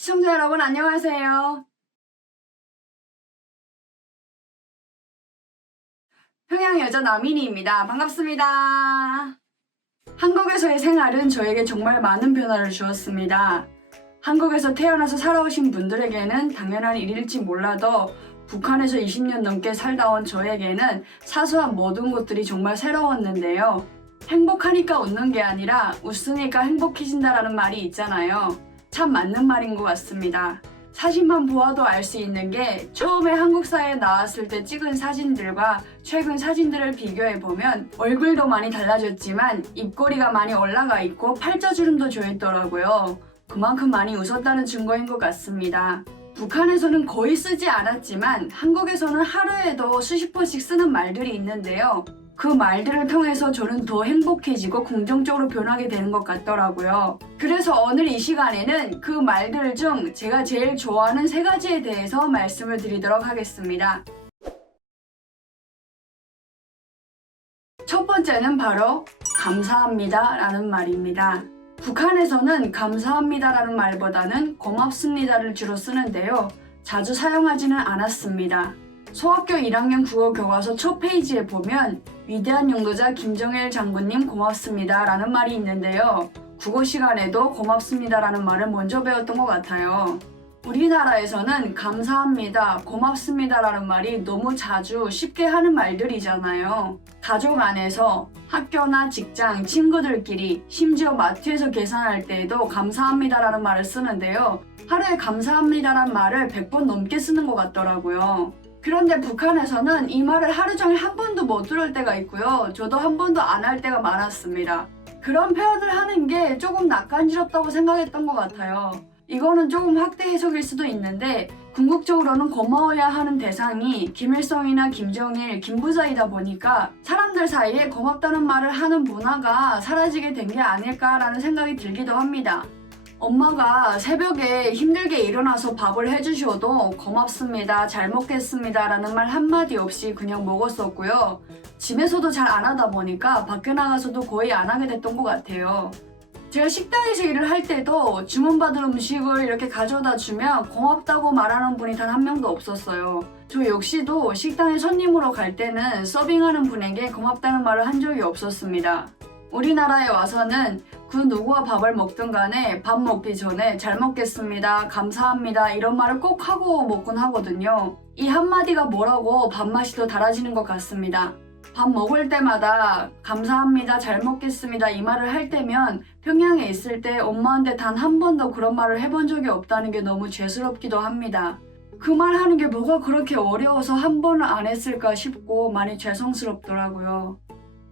시청자 여러분 안녕하세요. 평양 여자 나민이입니다. 반갑습니다. 한국에서의 생활은 저에게 정말 많은 변화를 주었습니다. 한국에서 태어나서 살아오신 분들에게는 당연한 일일지 몰라도 북한에서 20년 넘게 살다 온 저에게는 사소한 모든 것들이 정말 새로웠는데요. 행복하니까 웃는 게 아니라 웃으니까 행복해진다라는 말이 있잖아요. 참 맞는 말인 것 같습니다. 사진만 보아도 알 수 있는 게 처음에 한국 사회에 나왔을 때 찍은 사진들과 최근 사진들을 비교해보면 얼굴도 많이 달라졌지만 입꼬리가 많이 올라가 있고 팔자주름도 조였더라고요. 그만큼 많이 웃었다는 증거인 것 같습니다. 북한에서는 거의 쓰지 않았지만 한국에서는 하루에도 수십 번씩 쓰는 말들이 있는데요. 그 말들을 통해서 저는 더 행복해지고 긍정적으로 변하게 되는 것 같더라고요. 그래서 오늘 이 시간에는 그 말들 중 제가 제일 좋아하는 3가지에 대해서 말씀을 드리도록 하겠습니다. 첫 번째는 바로 감사합니다 라는 말입니다. 북한에서는 감사합니다 라는 말보다는 고맙습니다를 주로 쓰는데요. 자주 사용하지는 않았습니다. 소학교 1학년 국어 교과서 첫 페이지에 보면 위대한 용도자 김정일 장군님 고맙습니다 라는 말이 있는데요. 국어 시간에도 고맙습니다 라는 말을 먼저 배웠던 것 같아요. 우리나라에서는 감사합니다, 고맙습니다 라는 말이 너무 자주 쉽게 하는 말들이잖아요. 가족 안에서, 학교나 직장, 친구들끼리, 심지어 마트에서 계산할 때에도 감사합니다 라는 말을 쓰는데요. 하루에 감사합니다 라는 말을 100번 넘게 쓰는 것 같더라고요. 그런데 북한에서는 이 말을 하루 종일 한 번도 못 들을 때가 있고요. 저도 한 번도 안 할 때가 많았습니다. 그런 표현을 하는 게 조금 낯간지럽다고 생각했던 것 같아요. 이거는 조금 확대 해석일 수도 있는데 궁극적으로는 고마워야 하는 대상이 김일성이나 김정일, 김부자이다 보니까 사람들 사이에 고맙다는 말을 하는 문화가 사라지게 된 게 아닐까라는 생각이 들기도 합니다. 엄마가 새벽에 힘들게 일어나서 밥을 해주셔도 고맙습니다, 잘 먹겠습니다 라는 말 한마디 없이 그냥 먹었었고요. 집에서도 잘 안 하다 보니까 밖에 나가서도 거의 안 하게 됐던 것 같아요. 제가 식당에서 일을 할 때도 주문받은 음식을 이렇게 가져다 주면 고맙다고 말하는 분이 단 한 명도 없었어요. 저 역시도 식당에 손님으로 갈 때는 서빙하는 분에게 고맙다는 말을 한 적이 없었습니다. 우리나라에 와서는 그 누구와 밥을 먹든 간에 밥 먹기 전에 잘 먹겠습니다, 감사합니다 이런 말을 꼭 하고 먹곤 하거든요. 이 한마디가 뭐라고 밥맛이 더 달아지는 것 같습니다. 밥 먹을 때마다 감사합니다, 잘 먹겠습니다 이 말을 할 때면 평양에 있을 때 엄마한테 단 한 번도 그런 말을 해본 적이 없다는 게 너무 죄스럽기도 합니다. 그 말 하는 게 뭐가 그렇게 어려워서 한 번을 안 했을까 싶고 많이 죄송스럽더라고요.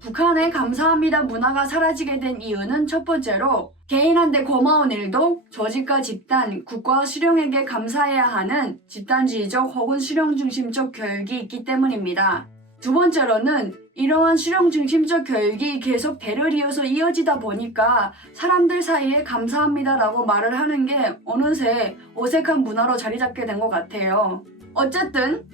북한의 감사합니다 문화가 사라지게 된 이유는 첫 번째로 개인한테 고마운 일도 조직과 집단, 국가와 수령에게 감사해야 하는 집단주의적 혹은 수령중심적 교육이 있기 때문입니다. 두 번째로는 이러한 수령중심적 교육이 계속 대를 이어서 이어지다 보니까 사람들 사이에 감사합니다라고 말을 하는 게 어느새 어색한 문화로 자리 잡게 된 것 같아요. 어쨌든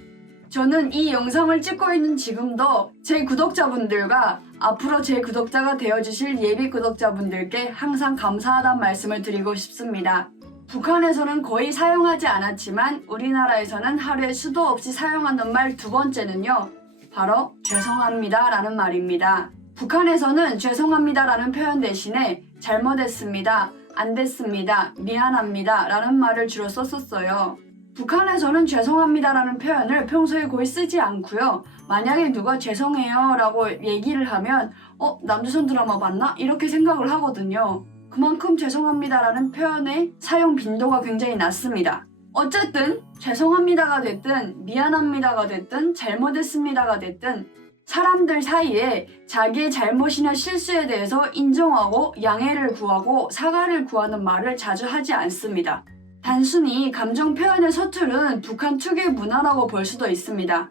저는 이 영상을 찍고 있는 지금도 제 구독자분들과 앞으로 제 구독자가 되어주실 예비 구독자분들께 항상 감사하다는 말씀을 드리고 싶습니다. 북한에서는 거의 사용하지 않았지만 우리나라에서는 하루에 수도 없이 사용하는 말 두 번째는요. 바로 죄송합니다 라는 말입니다. 북한에서는 죄송합니다 라는 표현 대신에 잘못했습니다, 안 됐습니다, 미안합니다 라는 말을 주로 썼었어요. 북한에서는 죄송합니다 라는 표현을 평소에 거의 쓰지 않고요. 만약에 누가 죄송해요 라고 얘기를 하면 남조선 드라마 봤나? 이렇게 생각을 하거든요. 그만큼 죄송합니다 라는 표현의 사용 빈도가 굉장히 낮습니다. 어쨌든 죄송합니다가 됐든 미안합니다가 됐든 잘못했습니다가 됐든 사람들 사이에 자기의 잘못이나 실수에 대해서 인정하고 양해를 구하고 사과를 구하는 말을 자주 하지 않습니다. 단순히 감정 표현의 서투른 북한 특유의 문화라고 볼 수도 있습니다.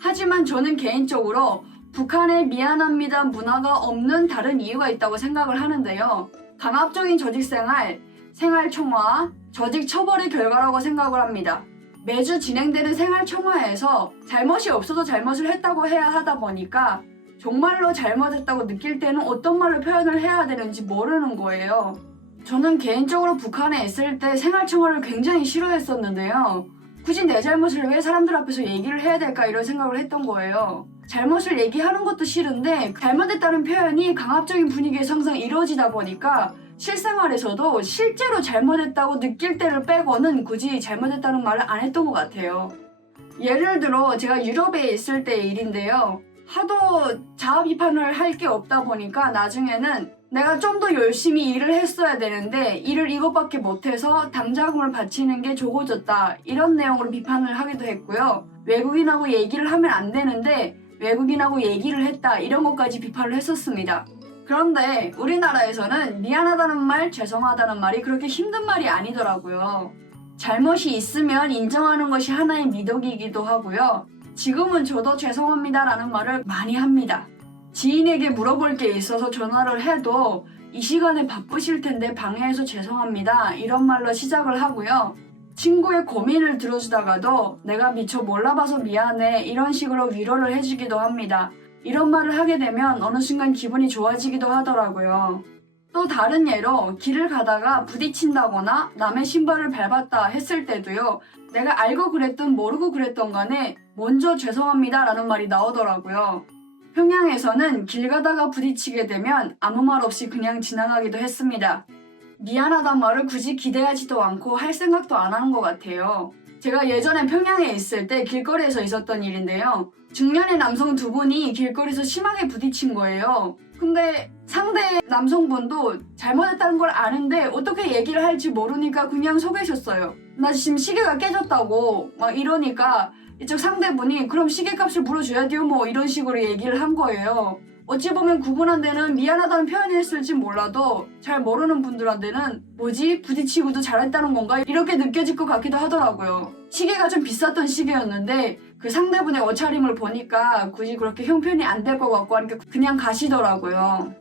하지만 저는 개인적으로 북한의 미안합니다 문화가 없는 다른 이유가 있다고 생각을 하는데요. 강압적인 조직생활, 생활총화, 조직 처벌의 결과라고 생각을 합니다. 매주 진행되는 생활총화에서 잘못이 없어도 잘못을 했다고 해야 하다 보니까 정말로 잘못했다고 느낄 때는 어떤 말로 표현을 해야 되는지 모르는 거예요. 저는 개인적으로 북한에 있을 때 생활청어를 굉장히 싫어했었는데요. 굳이 내 잘못을 왜 사람들 앞에서 얘기를 해야 될까 이런 생각을 했던 거예요. 잘못을 얘기하는 것도 싫은데 잘못했다는 표현이 강압적인 분위기에서 항상 이루어지다 보니까 실생활에서도 실제로 잘못했다고 느낄 때를 빼고는 굳이 잘못했다는 말을 안 했던 것 같아요. 예를 들어 제가 유럽에 있을 때의 일인데요. 하도 자아 비판을 할 게 없다 보니까 나중에는 내가 좀 더 열심히 일을 했어야 되는데 일을 이것밖에 못해서 당자금을 바치는 게 조고졌다 이런 내용으로 비판을 하기도 했고요. 외국인하고 얘기를 하면 안 되는데 외국인하고 얘기를 했다 이런 것까지 비판을 했었습니다. 그런데 우리나라에서는 미안하다는 말, 죄송하다는 말이 그렇게 힘든 말이 아니더라고요. 잘못이 있으면 인정하는 것이 하나의 미덕이기도 하고요. 지금은 저도 죄송합니다라는 말을 많이 합니다. 지인에게 물어볼 게 있어서 전화를 해도 이 시간에 바쁘실 텐데 방해해서 죄송합니다 이런 말로 시작을 하고요. 친구의 고민을 들어주다가도 내가 미처 몰라봐서 미안해 이런 식으로 위로를 해주기도 합니다. 이런 말을 하게 되면 어느 순간 기분이 좋아지기도 하더라고요. 또 다른 예로 길을 가다가 부딪힌다거나 남의 신발을 밟았다 했을 때도요. 내가 알고 그랬든 모르고 그랬던 간에 먼저 죄송합니다 라는 말이 나오더라고요. 평양에서는 길 가다가 부딪히게 되면 아무 말 없이 그냥 지나가기도 했습니다. 미안하단 말을 굳이 기대하지도 않고 할 생각도 안 하는 것 같아요. 제가 예전에 평양에 있을 때 길거리에서 있었던 일인데요. 중년의 남성 두 분이 길거리에서 심하게 부딪힌 거예요. 근데 상대 남성분도 잘못했다는 걸 아는데 어떻게 얘기를 할지 모르니까 그냥 서 계셨어요. 나 지금 시계가 깨졌다고 막 이러니까 이쪽 상대분이 그럼 시계값을 물어줘야 돼요 뭐 이런 식으로 얘기를 한 거예요. 어찌 보면 그분한테는 미안하다는 표현이 했을지 몰라도 잘 모르는 분들한테는 뭐지? 부딪히고도 잘했다는 건가? 이렇게 느껴질 것 같기도 하더라고요. 시계가 좀 비쌌던 시계였는데 그 상대분의 옷차림을 보니까 굳이 그렇게 형편이 안 될 것 같고 하니까 그냥 가시더라고요.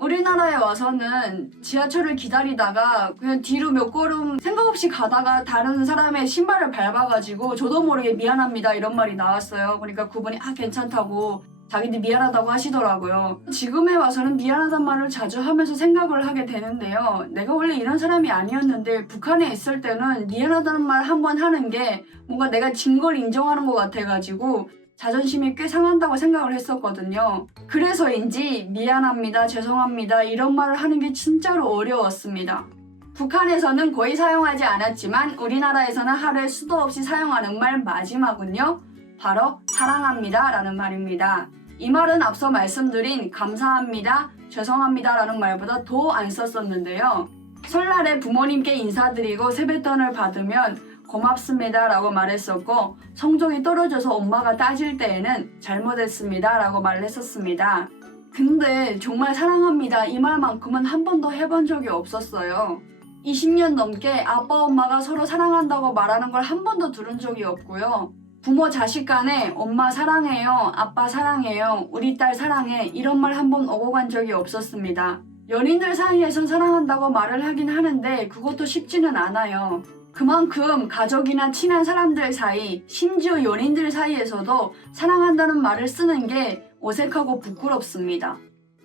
우리나라에 와서는 지하철을 기다리다가 그냥 뒤로 몇 걸음 생각 없이 가다가 다른 사람의 신발을 밟아가지고 저도 모르게 미안합니다 이런 말이 나왔어요. 그러니까 그분이 괜찮다고 자기들 미안하다고 하시더라고요. 지금에 와서는 미안하단 말을 자주 하면서 생각을 하게 되는데요. 내가 원래 이런 사람이 아니었는데 북한에 있을 때는 미안하다는 말 한 번 하는 게 뭔가 내가 진 걸 인정하는 것 같아가지고 자존심이 꽤 상한다고 생각을 했었거든요. 그래서인지 미안합니다, 죄송합니다 이런 말을 하는 게 진짜로 어려웠습니다. 북한에서는 거의 사용하지 않았지만 우리나라에서는 하루에 수도 없이 사용하는 말 마지막은요. 바로 사랑합니다 라는 말입니다. 이 말은 앞서 말씀드린 감사합니다, 죄송합니다 라는 말보다 더 안 썼었는데요. 설날에 부모님께 인사드리고 세뱃돈을 받으면 고맙습니다 라고 말했었고 성적이 떨어져서 엄마가 따질 때에는 잘못했습니다 라고 말을 했었습니다. 근데 정말 사랑합니다 이 말만큼은 한 번도 해본 적이 없었어요. 20년 넘게 아빠 엄마가 서로 사랑한다고 말하는 걸 한 번도 들은 적이 없고요. 부모 자식 간에 엄마 사랑해요, 아빠 사랑해요, 우리 딸 사랑해 이런 말 한 번 오고 간 적이 없었습니다. 연인들 사이에선 사랑한다고 말을 하긴 하는데 그것도 쉽지는 않아요. 그만큼 가족이나 친한 사람들 사이, 심지어 연인들 사이에서도 사랑한다는 말을 쓰는 게 어색하고 부끄럽습니다.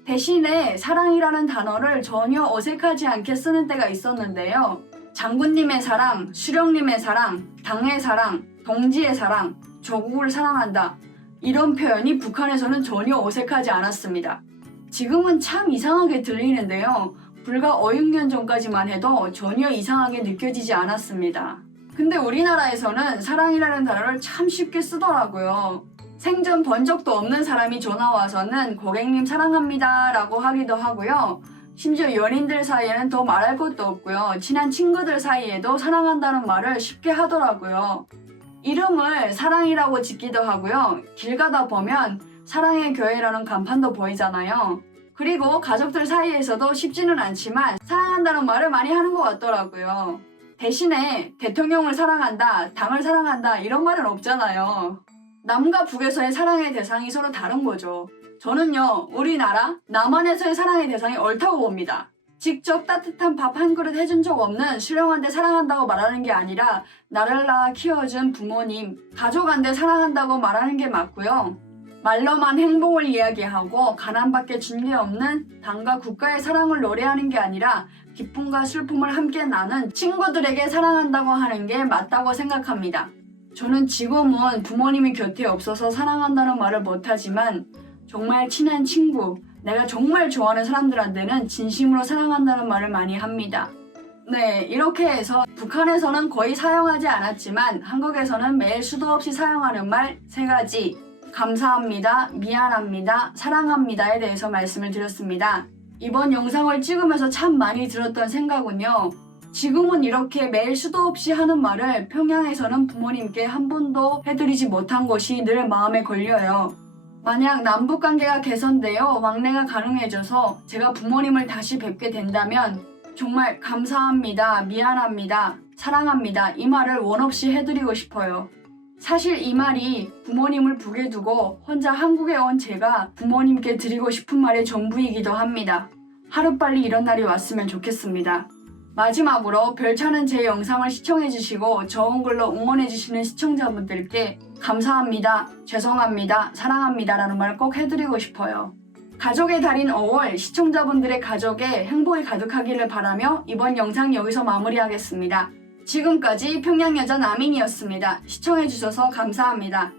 대신에 사랑이라는 단어를 전혀 어색하지 않게 쓰는 때가 있었는데요. 장군님의 사랑, 수령님의 사랑, 당의 사랑, 동지의 사랑, 조국을 사랑한다. 이런 표현이 북한에서는 전혀 어색하지 않았습니다. 지금은 참 이상하게 들리는데요. 불과 5~6년 전까지만 해도 전혀 이상하게 느껴지지 않았습니다. 근데 우리나라에서는 사랑이라는 단어를 참 쉽게 쓰더라고요. 생전 본 적도 없는 사람이 전화와서는 고객님 사랑합니다 라고 하기도 하고요. 심지어 연인들 사이에는 더 말할 것도 없고요. 친한 친구들 사이에도 사랑한다는 말을 쉽게 하더라고요. 이름을 사랑이라고 짓기도 하고요. 길 가다 보면 사랑의 교회라는 간판도 보이잖아요. 그리고 가족들 사이에서도 쉽지는 않지만 사랑한다는 말을 많이 하는 것 같더라고요. 대신에 대통령을 사랑한다, 당을 사랑한다 이런 말은 없잖아요. 남과 북에서의 사랑의 대상이 서로 다른 거죠. 저는요, 우리나라 남한에서의 사랑의 대상이 옳다고 봅니다. 직접 따뜻한 밥 한 그릇 해준 적 없는 수령한테 사랑한다고 말하는 게 아니라 나를 낳아 키워준 부모님, 가족한테 사랑한다고 말하는 게 맞고요. 말로만 행복을 이야기하고 가난밖에 준 게 없는 당과 국가의 사랑을 노래하는 게 아니라 기쁨과 슬픔을 함께 나눈 친구들에게 사랑한다고 하는 게 맞다고 생각합니다. 저는 지금은 부모님이 곁에 없어서 사랑한다는 말을 못하지만 정말 친한 친구, 내가 정말 좋아하는 사람들한테는 진심으로 사랑한다는 말을 많이 합니다. 네, 이렇게 해서 북한에서는 거의 사용하지 않았지만 한국에서는 매일 수도 없이 사용하는 말 3가지, 감사합니다, 미안합니다, 사랑합니다에 대해서 말씀을 드렸습니다. 이번 영상을 찍으면서 참 많이 들었던 생각은요. 지금은 이렇게 매일 수도 없이 하는 말을 평양에서는 부모님께 한 번도 해드리지 못한 것이 늘 마음에 걸려요. 만약 남북관계가 개선되어 왕래가 가능해져서 제가 부모님을 다시 뵙게 된다면 정말 감사합니다, 미안합니다, 사랑합니다 이 말을 원없이 해드리고 싶어요. 사실 이 말이 부모님을 북에 두고 혼자 한국에 온 제가 부모님께 드리고 싶은 말의 전부이기도 합니다. 하루빨리 이런 날이 왔으면 좋겠습니다. 마지막으로 별차는 제 영상을 시청해주시고 좋은 글로 응원해주시는 시청자분들께 감사합니다, 죄송합니다, 사랑합니다 라는 말 꼭 해드리고 싶어요. 가족의 달인 5월 시청자분들의 가족에 행복이 가득하기를 바라며 이번 영상 여기서 마무리하겠습니다. 지금까지 평양여자 남인이었습니다. 시청해주셔서 감사합니다.